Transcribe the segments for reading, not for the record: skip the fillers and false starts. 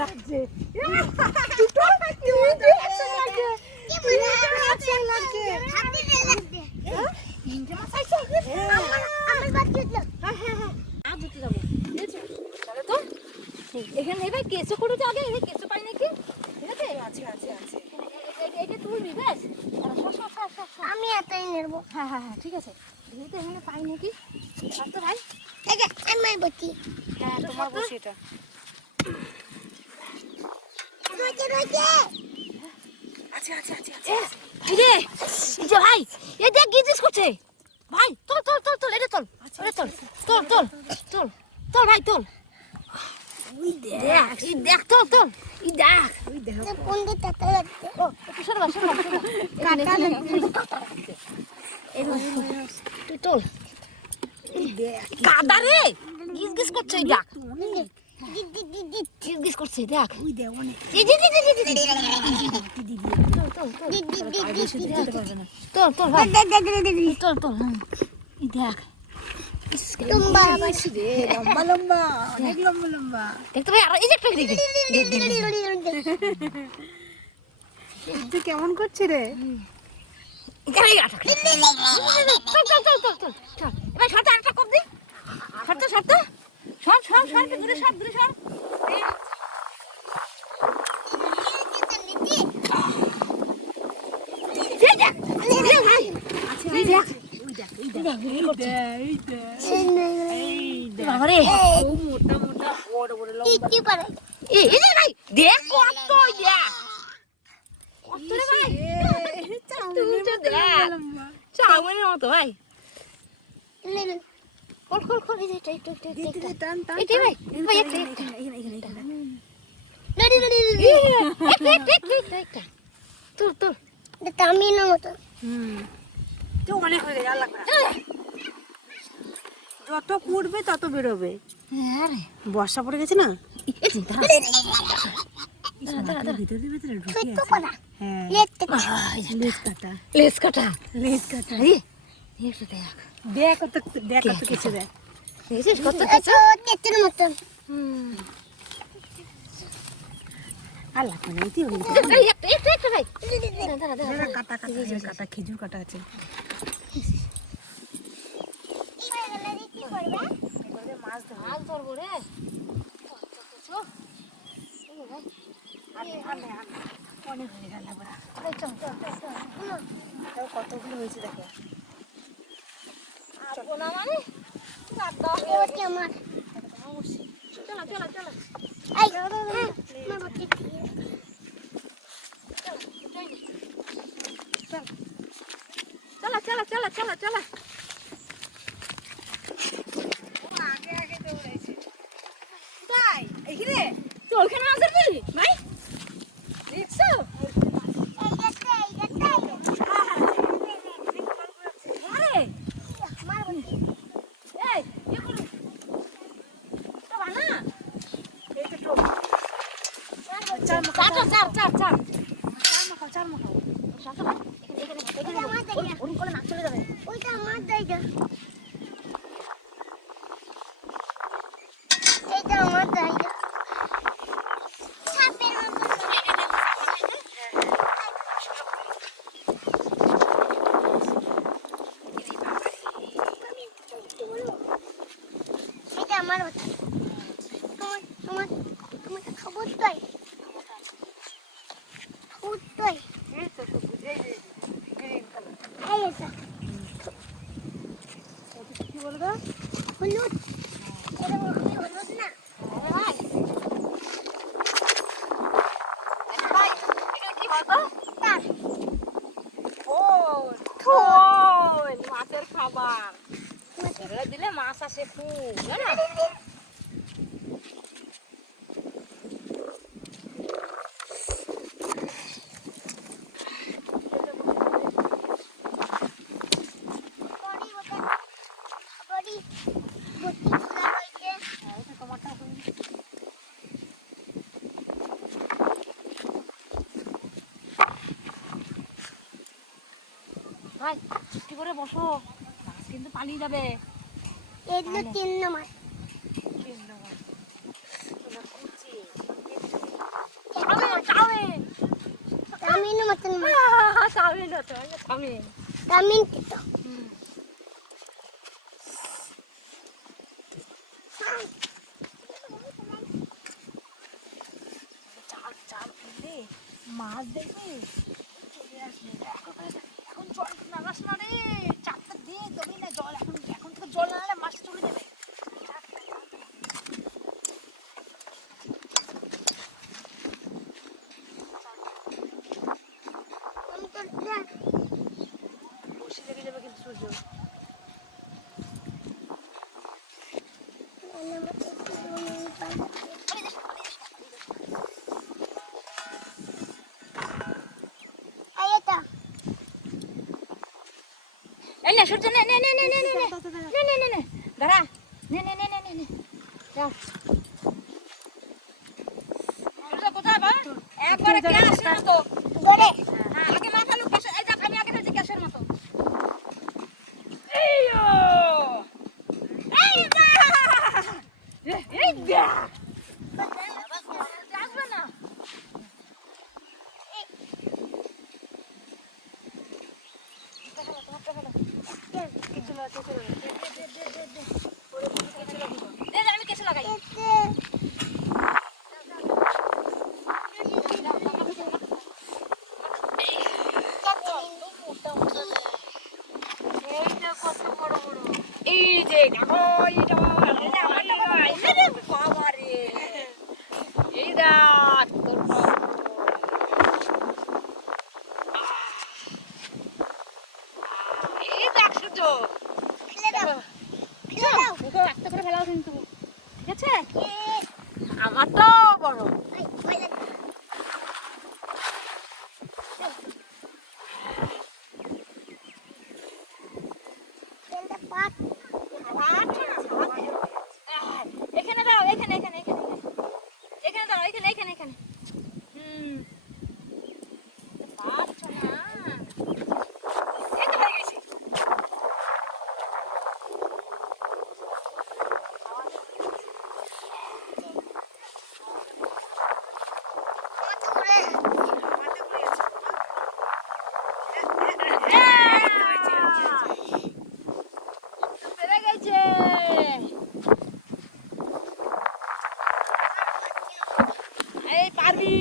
লাগছে এখানে এবার কেঁচো করেছে আগে কেঁচো পাই নাকি ঠিক আছে আছে আছে আছে এইটা তুলবি বেশ আমি এতই নেবো হ্যাঁ হ্যাঁ হ্যাঁ ঠিক আছে যেহেতু এখানে পাই নাকি তো ভাই আমি বসি হ্যাঁ তোমার বসি এটা আছে আছে আছে আছে এই রে এই যে ভাই এই দেখ গিজিস করছে ভাই তোল তোল তোল তোল এটা তোল এটা তোল তোল তোল তোল তোল ভাই তোল ওই দেখ এই দেখ তোল তোল এই দেখ ওই দেখ কোন দিকটা লাগছে ও একটু সরবা সরবা কাটা লাগছে এই তুই তোল এই দেখ কাদা রে গিজগিজ করছে এই দেখ গিজগিজ করছে দেখ ওই দেখ অনেক এই জি জি জি জি জি তোল তোল তোল তোল ভাই তোল তোল এই দেখ লম্বা লম্বা লম্বা অনেক লম্বা লম্বা দেখতে ভাই আর এই যে একটা তুই কেমন করছিস রে এখানে আটা চল চল চল চল চল চল এবার সাথে আরেকটা কপ দি সাথে সাথে সর সর সর দূরে সর দূরে সর বাবারে মোটা মোটা বড় বড় লম্বা কি পারে এই রে ভাই দেখ কত দেখ কত রে ভাই তুই তো দেখ চাউমিনের মতো ভাই কল কল কল এই যে এটা টান টান এটা ভাই ভাই এটা এখানে রেডি রেডি এটা তোর তোর এটা তামিনের মতো তো অনেক হয়ে গেল লাগবে যত কুড়বে তত বেরোবে হ্যাঁ রে বর্ষা পড়ে গেছে না ভিতরে ভিতরে ঢুকে আছে হ্যাঁ লেজ কাটা লেজ কাটা লেজ কাটা এই এটা দেখ দেখ কত কিছু দেখ দেখছিস কত কিছু নেটের মতো আর লাগবে না এটি হয়ে যাবে একটা ভাই দাঁড়া দাঁড়া কাটা কাটা কাটা খেজুর কাটা আছে মাছ ধরবো রে অনেক হয়ে গেল কতগুলো হয়েছে দেখো চলা চলা চলা চলা চলা আগে আগে দৌড়াইছে তাই এইখানে তুই ওখানে মাছ ধরবি ভাই দেখছো মাছের খাবার দিলে মাছ আসে খুব জানো ভাই চুপটি করে বসো মাছ কিন্তু পালিয়ে যাবে এগুলো 3 নম্বর Kami matan ma. Samin na to. Samin. Kami ito. মাছ দেখবি এখন জল নামাস না রে, চারটা দিয়ে দেবি না জল, এখন তো জল না হলে মাছ চলে যাবে। বসে লেগে যাবে কিন্তু সূর্য। এই না সূর্য, নে নে নে নে নে নে নে নে নে নে দাঁড়া, নে নে নে নে নে নে যাও। সূর্য কোথায় বা? একবারে গ্যাসের মতো Dore. হ্যাঁ, আগে না ফেলো গ্যাস, এই দেখ আমি আগে ফেলছি গ্যাসের মতো। এইয়ো এই দা এই দা আসবে না। আমি কেঁচো লাগাই। এই যে দেখো এইটা বাবা রে, এই দেখ তোর এই দেখ সূর্য। আস্তে করে ফেলাও কিন্তু, ঠিক আছে? আমার তো বড় এখানে দাঁড়াও, এখানে এখানে এখানে এখানে দাঁড়াও, এখানে এখানে এখানে পারছো না, এই তো হয়ে গেছে। পেরে গেছে। এই পারবি।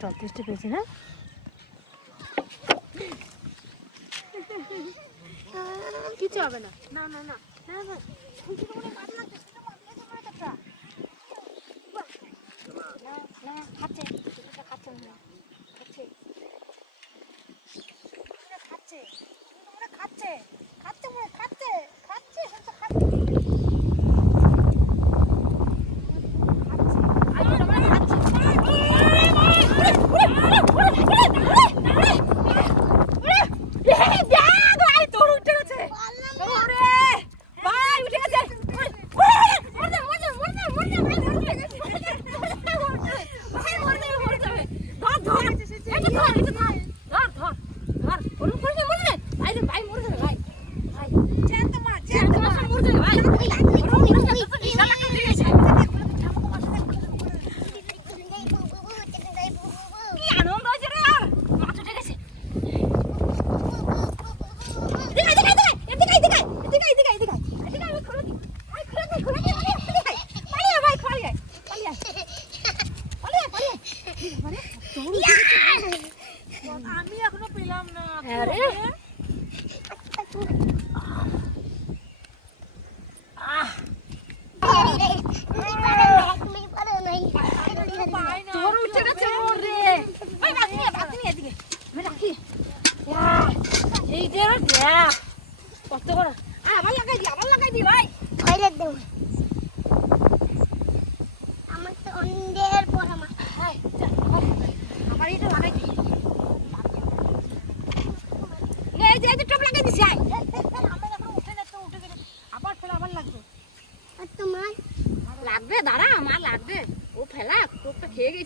জল তেষ্টি পেয়েছে না? কিছু হবে না, না না না না না খাচ্ছে খাচ্ছে খাচ্ছে খাচ্ছে খাচ্ছে খাচ্ছে খাচ্ছে খাচ্ছে আমি এখনো পেলাম না। আরে তোর উঠে গেছে রে। ভাই বাতি নিয়ে এদিকে আমি রাখি। এই যে দেখ কত বড়। আবার লাগাই দি ভাই। Toilet দেব। আমার তো অন্ধের পর আমার। হ্যাঁ আমার এটা লাগাই দি। নে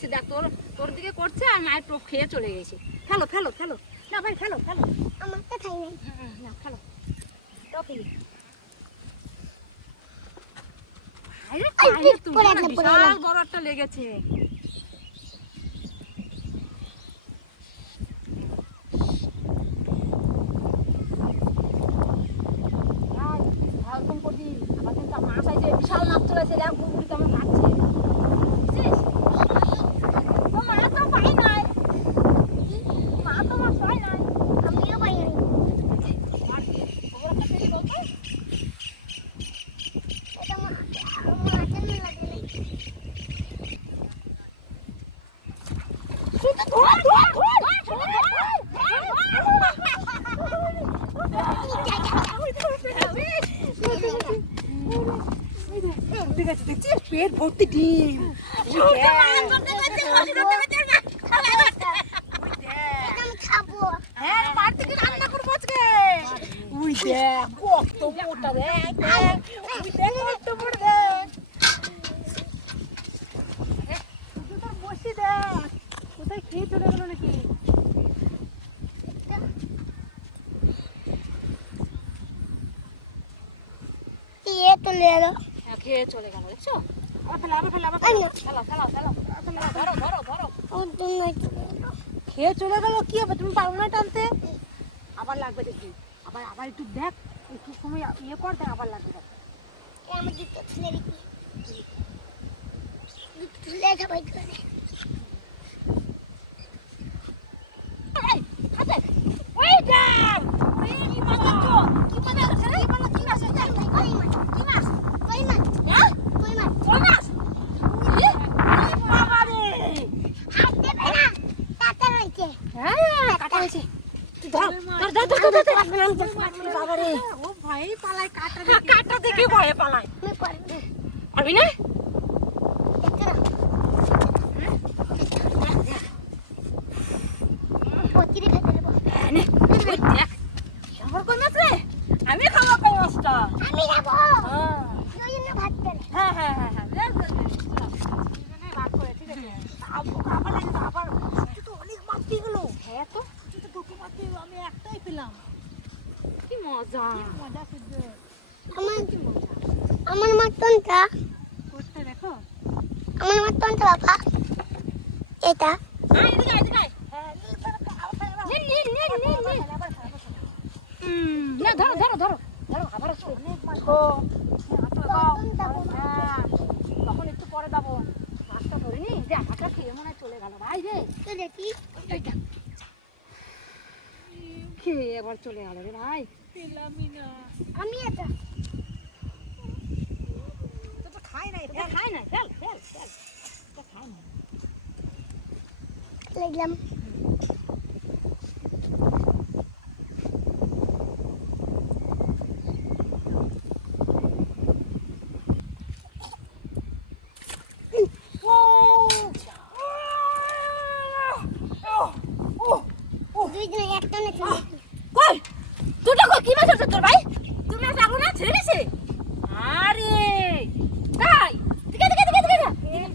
দিয়েছে দেখ তোর তোর দিকে করছে আর মায়ের টোপ খেয়ে চলে গেছে ফেলো ফেলো ফেলো না ভাই ফেলো ফেলো আমার তো খাই নাই না ফেলো টোপ ফেলি আরে পায়ে তুমি না বিশাল বড় একটা লেগেছে এরকম করবি আবার কিন্তু মাছ আছে বিশাল মাছ চলেছে দেখ পুকুরি তো আমার কাটছে বুঝছিস তো মাছ তো পাই নাই মা তো মাছ পাই নাই আমিও পাই নাই এটা মাছের মেলা দিলে পেট ভর্তি ডিম খাবো হ্যাঁ মার থেকে রান্না করবো আজকে উই দেখ কত মোটা দেখ উই দেখ কত মোটা দেখ তুই তো বসি দেখ কোথায় খেয়ে চলে গেল নাকি ये तो ले लो খেয়ে চলে গেল দেখছো আবার ফেলা ফেলা ফেলা ফেলা ধরো ধরো ধরো और तुम नहीं খেয়ে চলে গেল কি হবে তুমি পারো না টানতে আবার লাগবে দেখি আবার আবার একটু দেখ একটু সময় ইয়ে কর দেখ আবার লাগবে দেখ ये मुझे तो ले रही थी ले जा भाई करे ওই দেখ ওই কি মাছ তো কি মাছ আছে কি মাছ কি মাছ আছে कोई मत কি মাছ कोई मत হ্যাঁ कोई मत কোন মাছ এই বাবা রে हाथ दे बेना काटा रही হ্যাঁ কাটা হয়েছে তুই ধর বাবা রে ও ভাই পালাই কাটা দেখে ভয়ে পালাই मैं कर পারবি না इतना पोचरी भेजे रे নে ওই দেখ সাগর কই মাছ রে আমি খাওয়া কই মাছটা আমি যাবো হ্যাঁ তুই না ভাত করে হ্যাঁ হ্যাঁ হ্যাঁ হ্যাঁ বেশ বেশ দুজনে ভাগ করে ঠিক আছে আবার লাগে তো আবার তুই তো অনেক মাছ দিয়ে গেল হ্যাঁ তো তুই তো দুটো মাছ দিয়ে আমি একটাই পেলাম কি মজা মজা শুদ্ধ আমার মতনটা করতে দেখো আমার মতনটা বাবা এটা আয় এদিকে এদিকে হ্যাঁ না ধরো ধরো ধরো ধরো আবার অনেক মাছ তখন একটু পরে যাবো মাছটা ধরিনি যে হাঁটা খেয়ে মনে হয় চলে গেল ভাই রে তো দেখি খেয়ে এবার চলে গেল রে ভাই পেলামই না আমি এটা তো খাই নাই খাই নাই ফেল ফেল ফেল তো খাই নাই লাগলাম দুই দিন একটা না কই দুটো কই কি মাছ আছে তোর ভাই তুমি মাছ আগো না ছেড়ে দিছে আরে তাই দিকে দিকে দিকে দিকে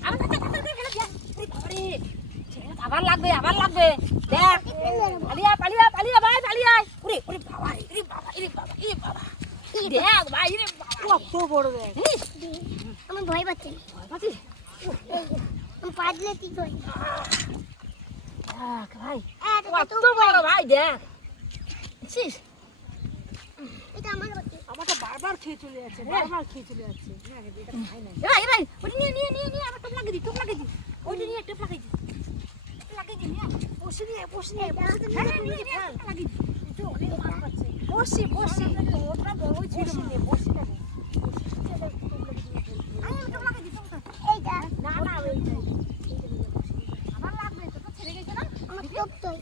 আমার কাছে কাছে ফেলে দিয়া আরে ছেড়ে আবার লাগবে দেখ পালিয়া পালিয়া পালিয়া ভাই পালিয়া ওরে ওরে বাবা রে বাবা রে বাবা রে বাবা দেখ ভাই রে বাবা কত বড় দেখ আমি ভয় পাচ্ছি ভয় পাচ্ছিস আমি পাদলে কি করি দেখ ভাই কত কত বড় ভাই দেখ দেখছিস এটা আমার বাচ্চা আমারটা বারবার খেয়ে চলে যাচ্ছে বারবার খেয়ে চলে যাচ্ছে না এটা খাই না এই ভাই ওটা নিয়ে আমার টোপ লাগিয়ে দি ওইটা নিয়ে টোপ লাগিয়ে দি লাগিয়ে দি নিয়ে বসে নিয়ে হ্যাঁ নিয়ে লাগিয়ে দি এটা অনেক মাছ পাচ্ছে বসি ওটা বড় ছিল বসি না আমি টোপ লাগিয়ে দি এইটা না ওইটাই আবার লাগবে তো ছেড়ে গেছে না আমার টপ তোই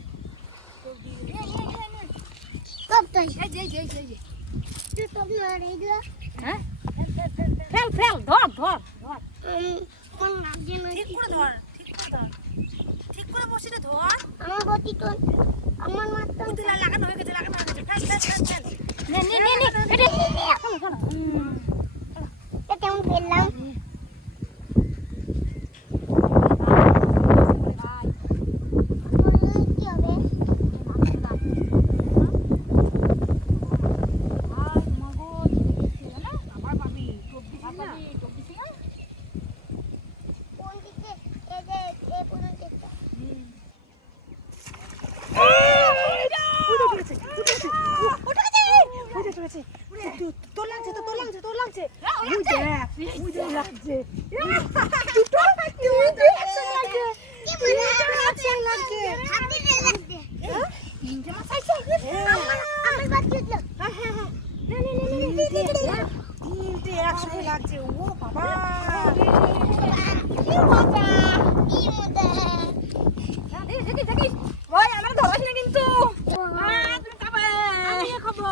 নিয়ে টপ তোই এই যে তুই টপ না এইগুলো হ্যাঁ ফেল ধর কোন নাম যেন ঠিক করে বসিটা ধর আমার গতি তো আমার মাত্র তুলা লাগানো হয়ে গেছে ফেল নে এটা কেমন পেলাম বিশাল লাগছে হাতি লাগছে তিনটে মাছ আইছে আমার বাচ্চা তো হ্যাঁ হ্যাঁ হ্যাঁ তিনটে একসঙ্গে লাগছে ও বাবা কি মজা কি মজা দেখি ওই আমার ধরাস না কিন্তু তুমি খাবে আমিও খাবো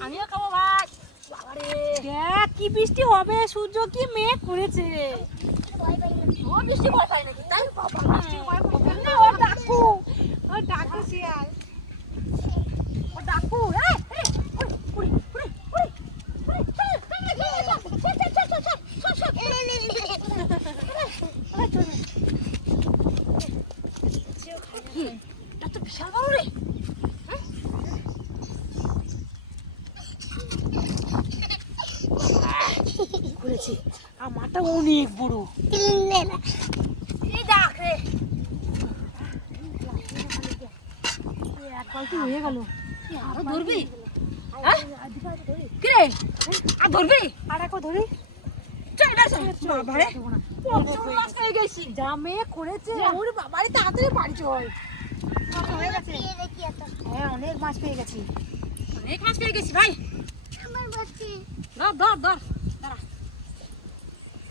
আমিও খাবো ভাই বাবারে দেখ কি বৃষ্টি হবে সূর্য কি মেঘ করেছে ও বৃষ্টি ভয় পায় নাকি তাই বাবা না, ও ডাকু শিয়াল ও ডাকু তো বিশাল বড় রে করেছে আমারটা অনেক বড় তিনটা এই ডাক রে এক বালতি হয়ে গেল আরো ধরবি হ্যাঁ কি রে আর ধরবি আর একবার ধরি চল বেশ বাবারে প্রচুর মাছ পেয়ে গেছি যা মেঘ করেছে ওরে বাবারে তাড়াতাড়ি বাড়ি চল হয়ে গেছে দেখি এত হ্যাঁ অনেক মাছ পেয়ে গেছি অনেক মাছ পেয়ে গেছি ভাই আমার বাচ্চা ধর দাঁড়া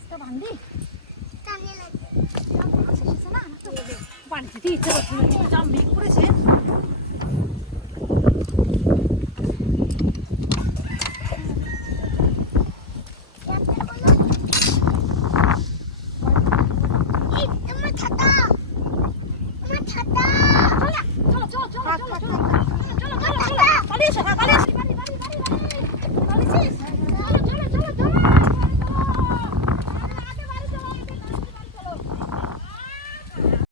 তো ভাঙবি টানে লাগছে মাছ এসেছে না পানি দিতে ইচ্ছে করছে না, যা মেঘ করেছে